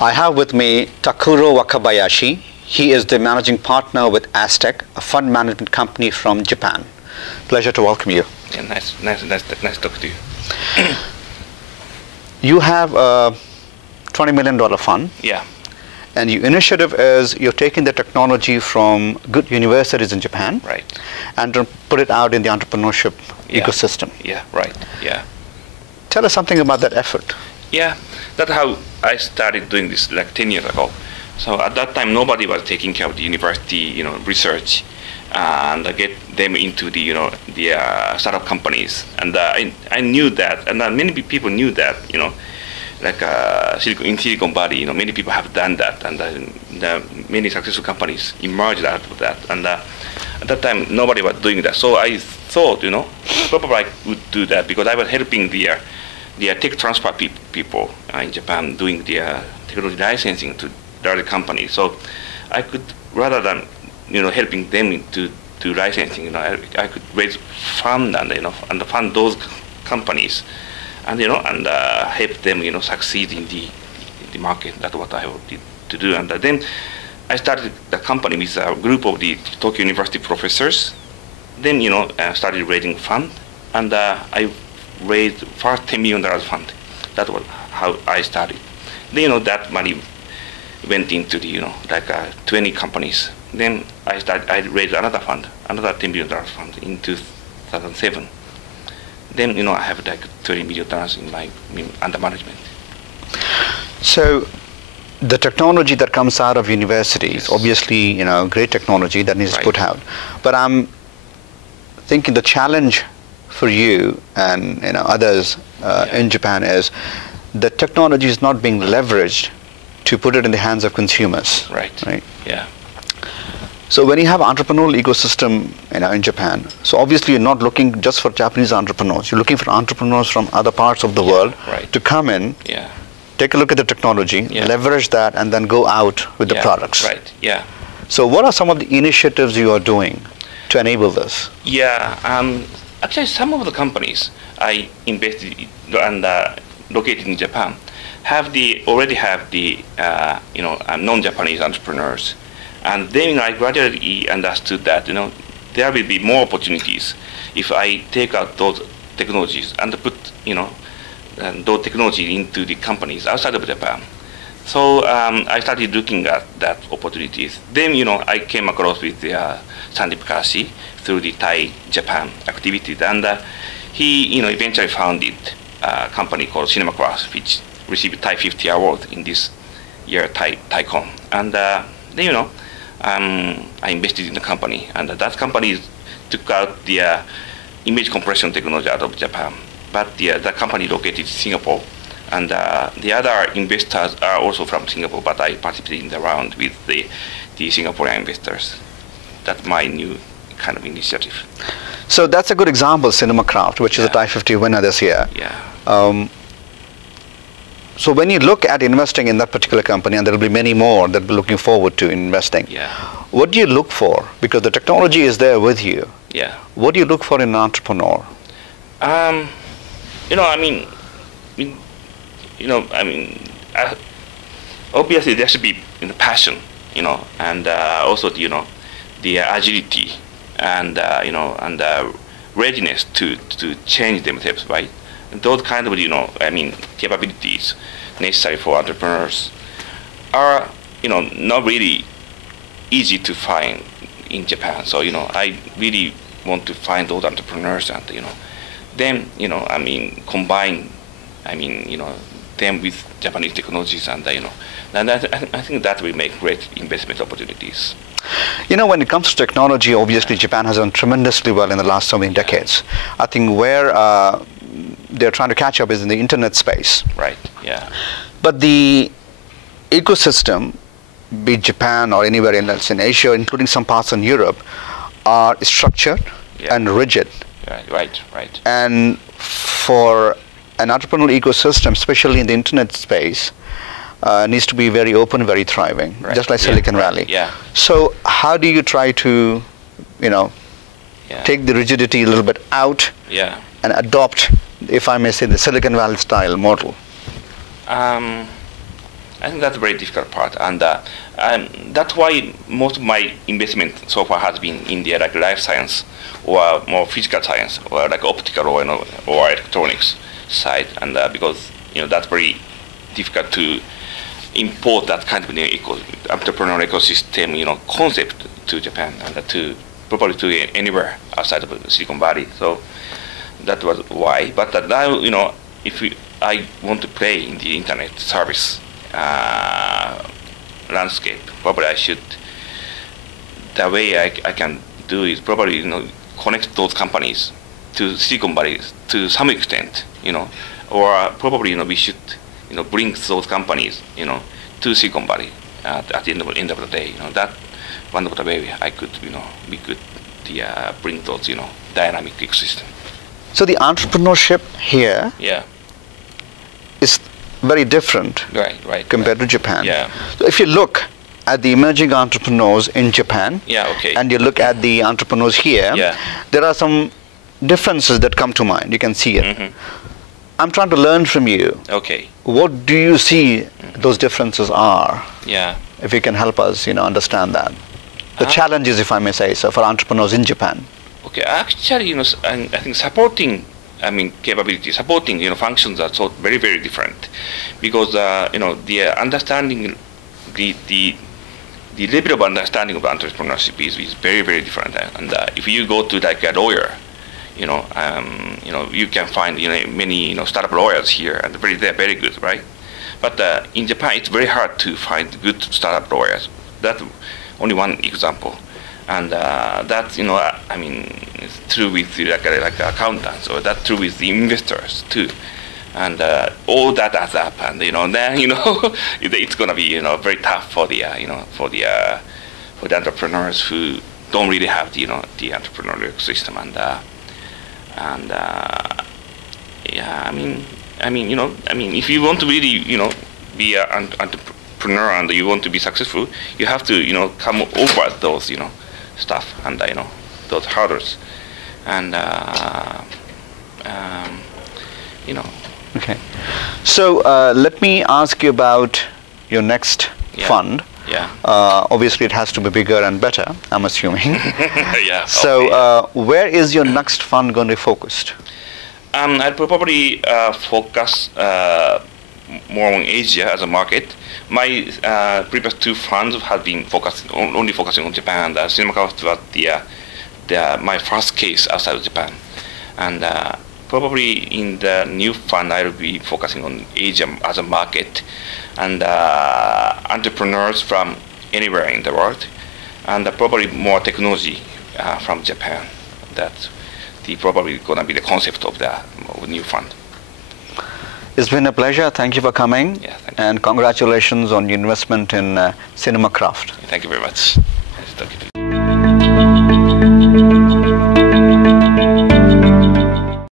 I have with me Takuro Wakabayashi. He is the managing partner with ASTEC, a fund management company from Japan. Pleasure to welcome you. Yeah, nice to talk to you. You have a $20 million fund. Yeah. And your initiative is you're taking the technology from good universities in Japan, right, and to put it out in the entrepreneurship ecosystem. Yeah, right, yeah. Tell us something about that effort. Yeah, that's how I started doing this like 10 years ago. So at that time, nobody was taking care of the university, research, and get them into the, the startup companies. And I knew that, and many people knew that, like in Silicon Valley, many people have done that, and the many successful companies emerged out of that. And at that time, nobody was doing that. So I thought, probably I would do that because I was helping the tech transfer people in Japan doing the technology licensing to the other companies. So I could, rather than helping them to do licensing, I could raise fund and fund those companies, and help them succeed in the market. That's what I wanted to do. And then I started the company with a group of the Tokyo University professors. Then started raising fund, and I raised first $10 million fund. That was how I started. Then that money went into the 20 companies. Then I raised another fund, another $10 million fund in 2007. Then I have like $20 million under management. So the technology that comes out of universities, yes, obviously great technology that needs right, to put out. But I'm thinking the challenge for you and others in Japan is the technology is not being leveraged to put it in the hands of consumers. Right. Yeah. So when you have entrepreneurial ecosystem in Japan, so obviously you're not looking just for Japanese entrepreneurs. You're looking for entrepreneurs from other parts of the world to come in, take a look at the technology, leverage that, and then go out with the products. Right. Yeah. So what are some of the initiatives you are doing to enable this? Yeah. Actually, some of the companies I invested in and located in Japan already have the non-Japanese entrepreneurs, and then I gradually understood that there will be more opportunities if I take out those technologies and put those technologies into the companies outside of Japan. So I started looking at that opportunities. Then I came across with Sandeep Kashi through the Thai-Japan activities, and he eventually founded a company called Cinema Class, which received Thai 50 award in this year TiEcon. And then I invested in the company, and that company took out the image compression technology out of Japan, but the company located in Singapore. And the other investors are also from Singapore, but I participated in the round with the Singaporean investors. That's my new kind of initiative. So that's a good example, CinemaCraft, which is a Thai 50 winner this year. Yeah. So when you look at investing in that particular company, and there will be many more that we're looking forward to investing, what do you look for? Because the technology is there with you. Yeah. What do you look for in an entrepreneur? Obviously there should be passion, and also the agility and and readiness to change themselves, right? And those kind of capabilities necessary for entrepreneurs are not really easy to find in Japan. So I really want to find those entrepreneurs and then combine them with Japanese technologies, and and I think that will make great investment opportunities. When it comes to technology, obviously Japan has done tremendously well in the last so many decades. I think where they're trying to catch up is in the internet space. Right. Yeah. But the ecosystem, be it Japan or anywhere else in Asia, including some parts in Europe, are structured and rigid. Right. And for an entrepreneurial ecosystem, especially in the internet space, needs to be very open, very thriving, just like Silicon Valley. Yeah. So how do you try to, take the rigidity a little bit out and adopt, if I may say, the Silicon Valley style model? I I think that's a very difficult part, and that's why most of my investment so far has been in the like life science or more physical science or like optical or or electronics side, and because that's very difficult to import that kind of entrepreneurial ecosystem concept to Japan and to probably to anywhere outside of Silicon Valley. So that was why. But now if I want to play in the internet service landscape, probably I should. The way I can do is probably connect those companies to Silicon Valley to some extent, or probably we should bring those companies to Silicon Valley at the end of the day. That one of the way I could we could bring those dynamic ecosystem. So the entrepreneurship here is very different compared to Japan. Yeah. So if you look at the emerging entrepreneurs in Japan and you look at the entrepreneurs here, there are some differences that come to mind. You can see it. Mm-hmm. I'm trying to learn from you. Okay. What do you see those differences are? Yeah. If you can help us, understand that. The challenges, if I may say so, for entrepreneurs in Japan. Okay. Actually, I think supporting capability, supporting, functions are so very, very different, because, the understanding, the level of understanding of entrepreneurship is very, very different. And if you go to like a lawyer, you can find, many, startup lawyers here, and they're very good, right? But in Japan, it's very hard to find good startup lawyers. That's only one example. And that's, it's true with like accountants, or that's true with the investors too. And all that adds up, and then it's gonna be very tough for the for the entrepreneurs who don't really have the entrepreneurial system. And if you want to really be an entrepreneur and you want to be successful, you have to come over those stuff and those hurdles, and Okay, so let me ask you about your next fund. Yeah. Obviously, it has to be bigger and better, I'm assuming. Yeah. So, where is your next fund going to be focused? I'll probably focus more on Asia as a market. My previous two funds have been only focusing on Japan. The CinemaCraft was my first case outside of Japan, and probably in the new fund I will be focusing on Asia as a market, and entrepreneurs from anywhere in the world, and probably more technology from Japan. That's probably going to be the concept of the new fund. It's been a pleasure. Thank you for coming. Yeah, thank you. And congratulations on your investment in CinemaCraft. Thank you very much. Nice talking to you.